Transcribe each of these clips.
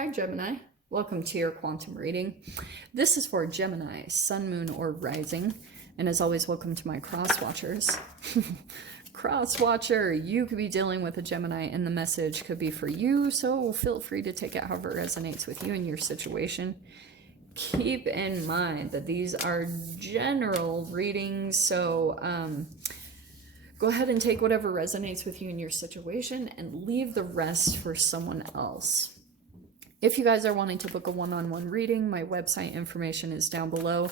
Hi Gemini, welcome to your quantum reading. This is for Gemini, Sun, Moon, or Rising. And as always, welcome to my cross watchers. Cross watcher, you could be dealing with a Gemini and the message could be for you, so feel free to take it however it resonates with you and your situation. Keep in mind that these are general readings, so go ahead and take whatever resonates with you in your situation and leave the rest for someone else. If you guys are wanting to book a one-on-one reading, my website information is down below.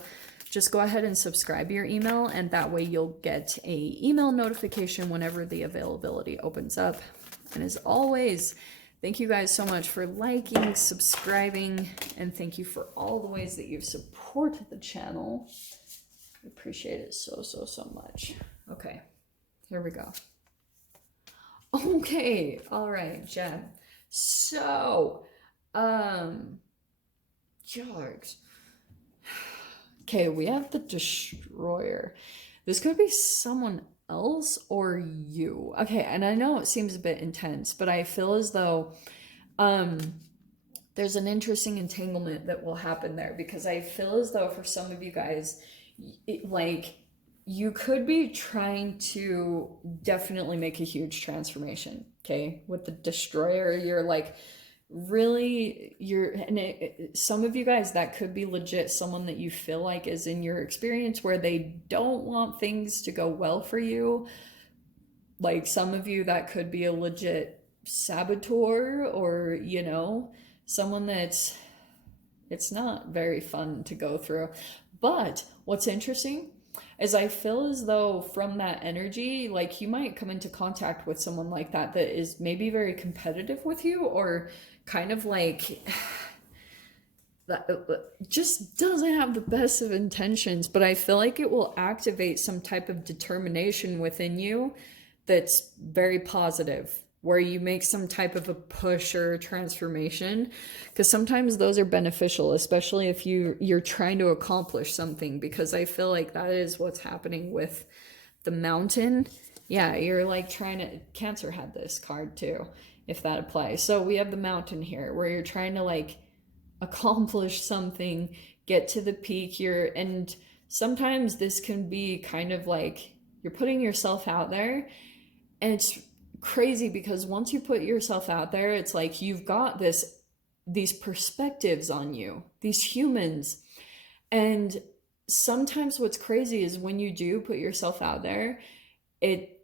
Just go ahead and subscribe your email, and that way you'll get a email notification whenever the availability opens up. And as always, thank you guys so much for liking, subscribing, and thank you for all the ways that you've supported the channel. I appreciate it so much. Okay, here we go. Okay, all right, Jen. So, Jargs. Okay, we have the Destroyer. This could be someone else or you. Okay, and I know it seems a bit intense, but I feel as though there's an interesting entanglement that will happen there, because I feel as though for some of you guys, you could be trying to definitely make a huge transformation. Okay, with the Destroyer, you're like, really, some of you guys, that could be legit someone that you feel like is in your experience where they don't want things to go well for you. Like some of you, that could be a legit saboteur, or someone that's, it's not very fun to go through. But what's interesting is I feel as though from that energy, like you might come into contact with someone like that is maybe very competitive with you, or kind of like that just doesn't have the best of intentions, but I feel like it will activate some type of determination within you that's very positive, where you make some type of a push or a transformation, because sometimes those are beneficial, especially if you're trying to accomplish something, because I feel like that is what's happening with the Mountain. Yeah, you're like trying to, Cancer had this card too, if that applies. So we have the Mountain here, where you're trying to like accomplish something, get to the peak, and sometimes this can be kind of like you're putting yourself out there, and it's crazy because once you put yourself out there, it's like you've got these perspectives on you, these humans. And sometimes what's crazy is when you do put yourself out there, it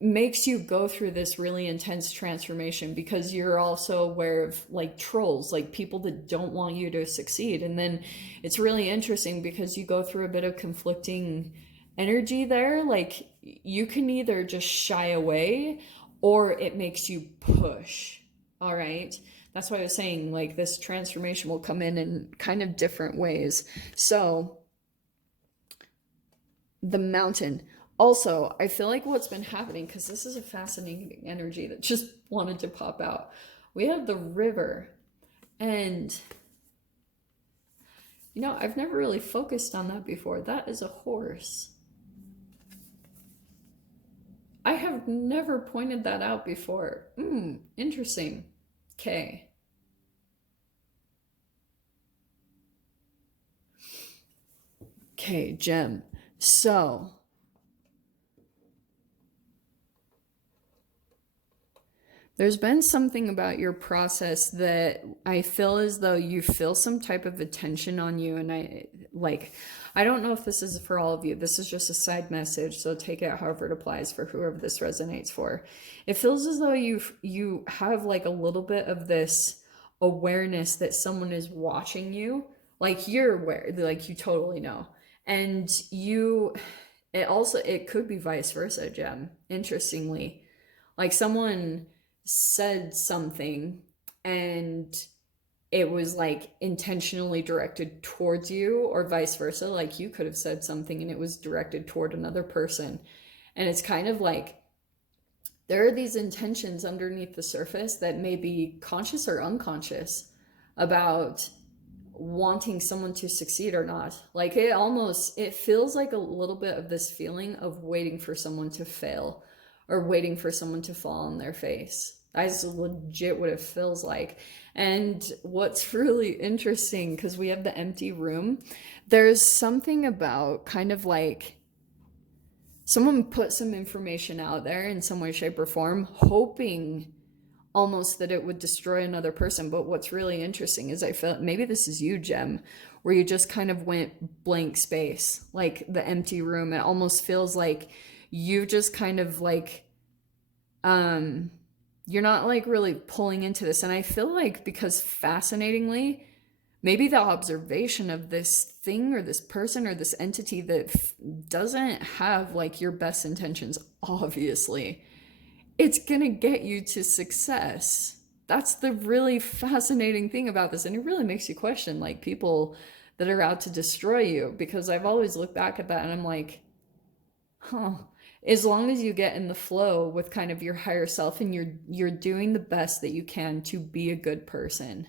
makes you go through this really intense transformation, because you're also aware of like trolls, like people that don't want you to succeed. And then it's really interesting because you go through a bit of conflicting energy there. Like you can either just shy away, or it makes you push. All right, that's why I was saying, like, this transformation will come in kind of different ways. So the Mountain. Also, I feel like what's been happening, because this is a fascinating energy that just wanted to pop out. We have the River, and I've never really focused on that before. That is a horse. I have never pointed that out before. Interesting. Okay. Okay, Gem. So there's been something about your process that I feel as though you feel some type of attention on you. And I don't know if this is for all of you. This is just a side message, so take it however it applies for whoever this resonates for. It feels as though you have like a little bit of this awareness that someone is watching you. Like you're aware, like you totally know. And it could be vice versa, Gem. Interestingly, like someone said something and it was like intentionally directed towards you, or vice versa. Like you could have said something and it was directed toward another person. And it's kind of like there are these intentions underneath the surface that may be conscious or unconscious about wanting someone to succeed or not. Like it feels like a little bit of this feeling of waiting for someone to fail, or waiting for someone to fall on their face. That's legit what it feels like. And what's really interesting, because we have the empty room, there's something about kind of like someone put some information out there in some way, shape, or form, hoping almost that it would destroy another person. But what's really interesting is I felt maybe this is you, Gem, where you just kind of went blank space, like the empty room. It almost feels like you just kind of like, you're not like really pulling into this. And I feel like because fascinatingly, maybe the observation of this thing or this person or this entity that doesn't have like your best intentions, obviously, it's gonna get you to success. That's the really fascinating thing about this. And it really makes you question like people that are out to destroy you, because I've always looked back at that and I'm like, huh, as long as you get in the flow with kind of your higher self and you're doing the best that you can to be a good person,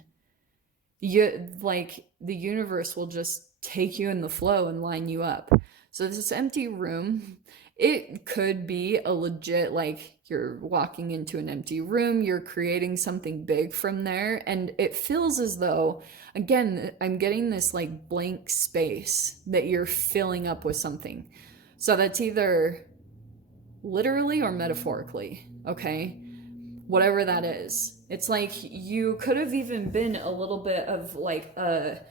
you like the universe will just take you in the flow and line you up. So this empty room, it could be a legit like you're walking into an empty room, you're creating something big from there, and it feels as though, again, I'm getting this like blank space that you're filling up with something. So that's either literally or metaphorically, okay? Whatever that is. It's like you could have even been a little bit of like a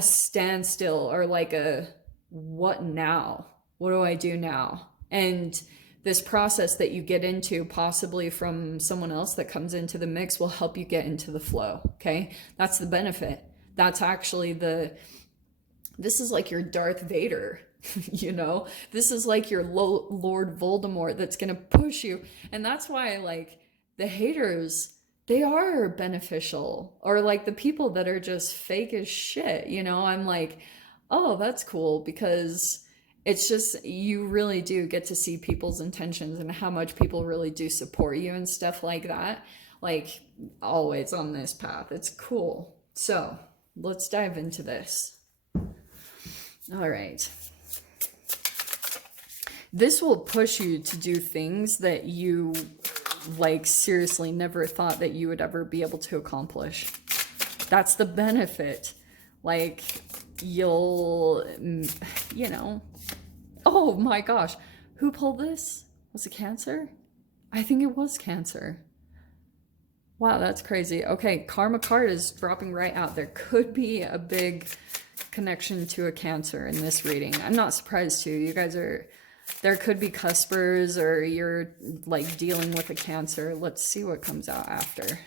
standstill, or like a what now? What do I do now? And this process that you get into, possibly from someone else that comes into the mix, will help you get into the flow, okay? That's the benefit. That's actually this is like your Darth Vader, you know? This is like your Lord Voldemort that's gonna push you. And that's why, like, the haters, they are beneficial. Or like the people that are just fake as shit, you know? I'm like, oh, that's cool, because it's just, you really do get to see people's intentions and how much people really do support you and stuff like that. Like, always on this path. It's cool. So, let's dive into this. All right. This will push you to do things that you, like, seriously never thought that you would ever be able to accomplish. That's the benefit. Like, you'll, you know. Oh my gosh. Who pulled this? Was it Cancer? I think it was Cancer. Wow, that's crazy. Okay, Karma card is dropping right out. There could be a big connection to a Cancer in this reading. I'm not surprised too. You guys are, there could be cuspers, or you're like dealing with a Cancer. Let's see what comes out after.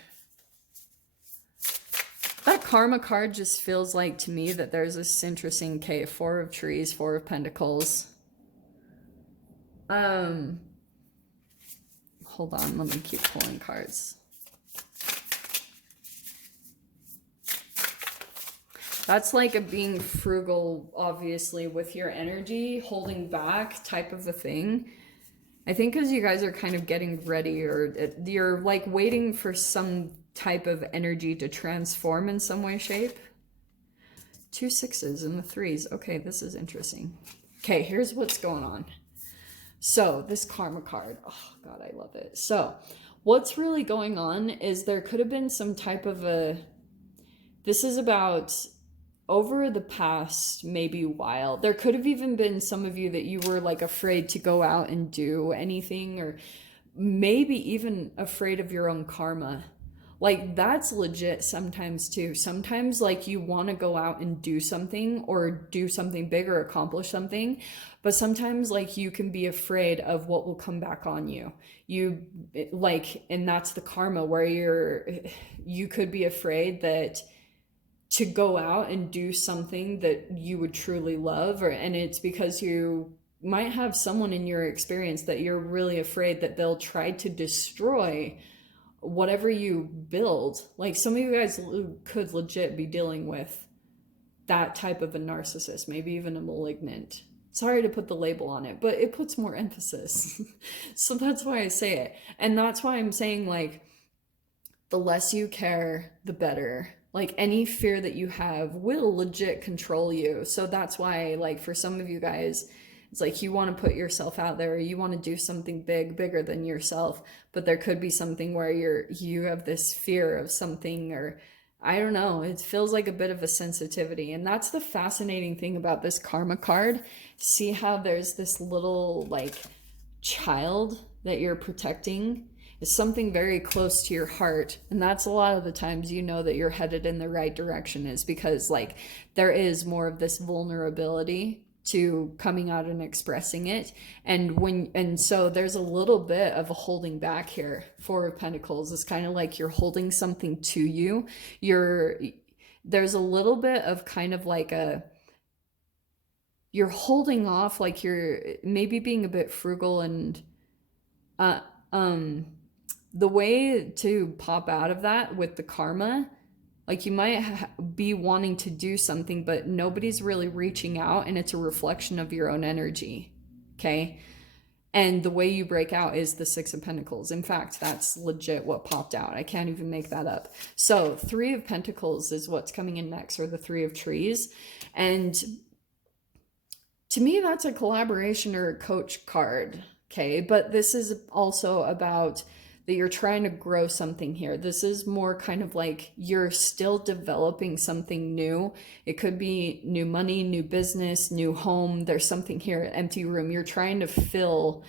That Karma card just feels like to me that there's this interesting Four of Trees, Four of Pentacles. Hold on, let me keep pulling cards. That's like a being frugal, obviously, with your energy, holding back type of a thing. I think because you guys are kind of getting ready, or you're like waiting for some type of energy to transform in some way, shape. 2 6s and the 3s. Okay, this is interesting. Okay, here's what's going on. So this Karma card, oh God, I love it. So what's really going on is there could have been some type of this is about over the past maybe while. There could have even been some of you that you were like afraid to go out and do anything, or maybe even afraid of your own karma. Like, that's legit sometimes too. Sometimes like you want to go out and do something, or do something big, or accomplish something, but sometimes like you can be afraid of what will come back on you. You like, and that's the karma, where you could be afraid that to go out and do something that you would truly love, and it's because you might have someone in your experience that you're really afraid that they'll try to destroy whatever you build. Like, some of you guys could legit be dealing with that type of a narcissist, maybe even a malignant. Sorry to put the label on it, but it puts more emphasis. So that's why I say it. And that's why I'm saying, like, the less you care, the better. Like, any fear that you have will legit control you. So that's why, like, for some of you guys, It's like you want to put yourself out there, or you want to do something big, bigger than yourself, but there could be something where you have this fear of something, or I don't know, it feels like a bit of a sensitivity. And that's the fascinating thing about this karma card. See how there's this little like child that you're protecting, is something very close to your heart. And that's a lot of the times you know that you're headed in the right direction, is because like there is more of this vulnerability to coming out and expressing it. And so there's a little bit of a holding back here. Four of Pentacles is kind of like you're holding something to you. There's a little bit of kind of like you're holding off, like you're maybe being a bit frugal. And uh the way to pop out of that with the karma, like you might be wanting to do something, but nobody's really reaching out, and it's a reflection of your own energy. Okay. And the way you break out is the Six of Pentacles. In fact, that's legit what popped out. I can't even make that up. So Three of Pentacles is what's coming in next, or the Three of Trees. And to me, that's a collaboration or a coach card. Okay. But this is also about that you're trying to grow something here. This is more kind of like you're still developing something new. It could be new money, new business, new home. There's something here, empty room. You're trying to fill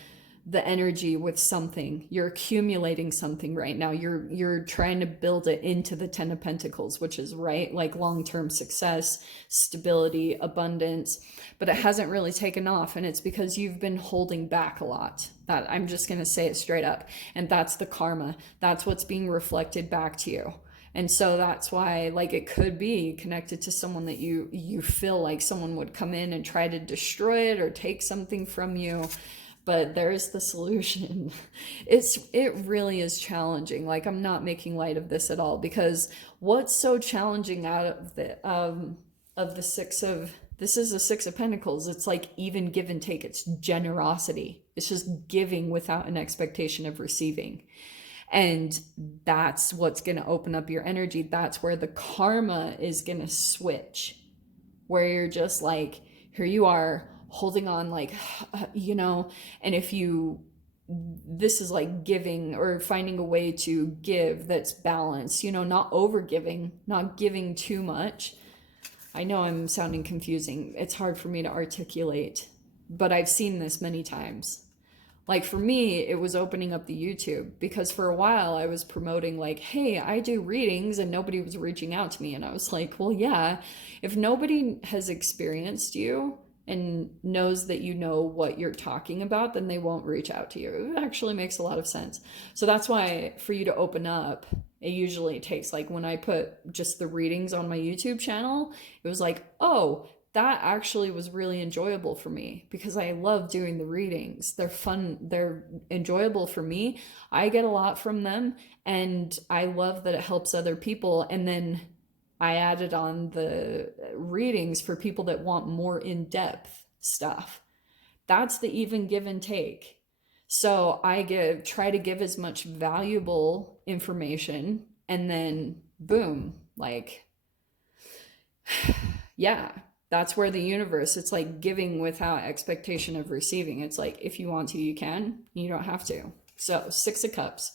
the energy with something. You're accumulating something right now. You're trying to build it into the Ten of Pentacles, which is right, like long-term success, stability, abundance, but it hasn't really taken off. And it's because you've been holding back a lot. That I'm just going to say it straight up. And that's the karma. That's what's being reflected back to you. And so that's why, like, it could be connected to someone that you feel like someone would come in and try to destroy it or take something from you. But there's the solution. It really is challenging. Like, I'm not making light of this at all, because what's so challenging out of the Six of, this is the Six of Pentacles. It's like even give and take. It's generosity. It's just giving without an expectation of receiving. And that's what's going to open up your energy. That's where the karma is going to switch, where you're just like, here you are holding on, like, and this is like giving, or finding a way to give that's balanced, not over giving, not giving too much. I know I'm sounding confusing. It's hard for me to articulate, but I've seen this many times. Like for me, it was opening up the YouTube, because for a while I was promoting like, hey, I do readings, and nobody was reaching out to me. And I was like, well, yeah, if nobody has experienced you and knows that you know what you're talking about, then they won't reach out to you. It actually makes a lot of sense. So that's why for you to open up, it usually takes, like when I put just the readings on my YouTube channel, it was like, oh, that actually was really enjoyable for me, because I love doing the readings. They're fun. They're enjoyable for me. I get a lot from them, and I love that it helps other people. And then I added on the readings for people that want more in-depth stuff. That's the even give and take. So I try to give as much valuable information, and then boom, like, yeah, that's where the universe, it's like giving without expectation of receiving. It's like, if you want to, you can, you don't have to. So Six of Cups.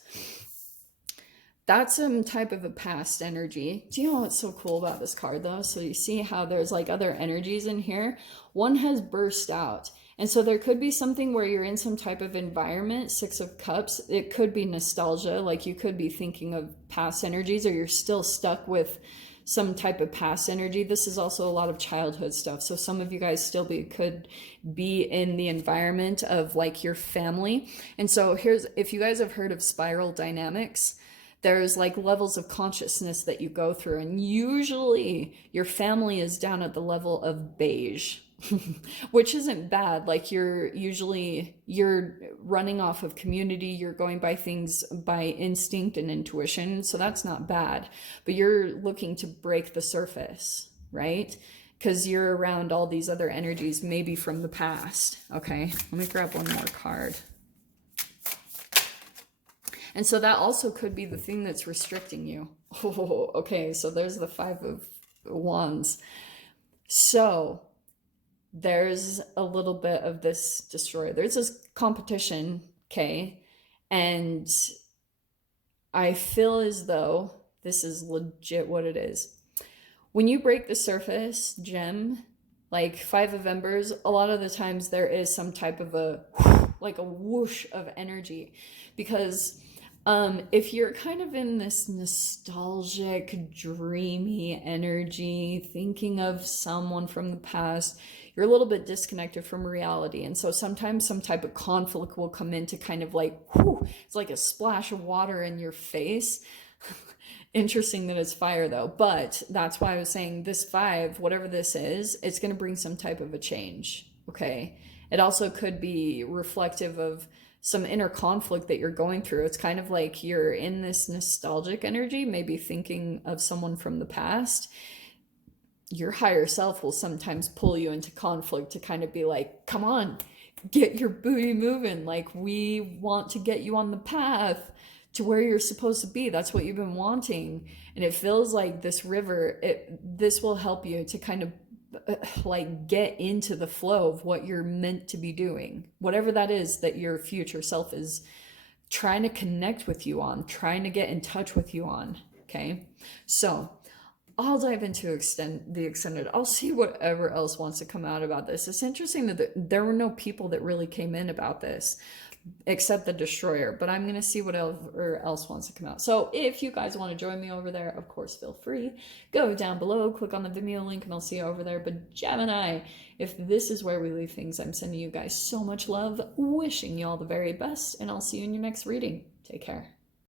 That's some type of a past energy. Do you know what's so cool about this card though? So you see how there's like other energies in here. One has burst out. And so there could be something where you're in some type of environment, Six of Cups. It could be nostalgia, like you could be thinking of past energies, or you're still stuck with some type of past energy. This is also a lot of childhood stuff. So some of you guys still could be in the environment of like your family. And so if you guys have heard of spiral dynamics, there's like levels of consciousness that you go through, and usually your family is down at the level of beige, which isn't bad. Like you're running off of community, you're going by things by instinct and intuition, so that's not bad. But you're looking to break the surface, right? Because you're around all these other energies, maybe from the past. Okay, let me grab one more card. And so that also could be the thing that's restricting you. Oh, okay, so there's the Five of Wands. So there's a little bit of this destroyer. There's this competition, okay? And I feel as though this is legit what it is. When you break the surface gem, like Five of Embers, a lot of the times there is some type of a like a whoosh of energy, because if you're kind of in this nostalgic, dreamy energy, thinking of someone from the past, you're a little bit disconnected from reality. And so sometimes some type of conflict will come in to kind of like, whew, it's like a splash of water in your face. Interesting that it's fire though, but that's why I was saying this five, whatever this is, it's going to bring some type of a change. Okay. It also could be reflective of some inner conflict that you're going through. It's kind of like you're in this nostalgic energy, maybe thinking of someone from the past. Your higher self will sometimes pull you into conflict to kind of be like, come on, get your booty moving. Like, we want to get you on the path to where you're supposed to be. That's what you've been wanting. And it feels like this river, this will help you to kind of like get into the flow of what you're meant to be doing, whatever that is that your future self is trying to connect with you on, trying to get in touch with you on. Okay, so I'll dive into the extended. I'll see whatever else wants to come out about this. It's interesting that there were no people that really came in about this except the destroyer, but I'm going to see what else wants to come out. So if you guys want to join me over there, of course, feel free. Go down below, click on the Vimeo link, and I'll see you over there. But Gemini, if this is where we leave things, I'm sending you guys so much love, wishing you all the very best, and I'll see you in your next reading. Take care.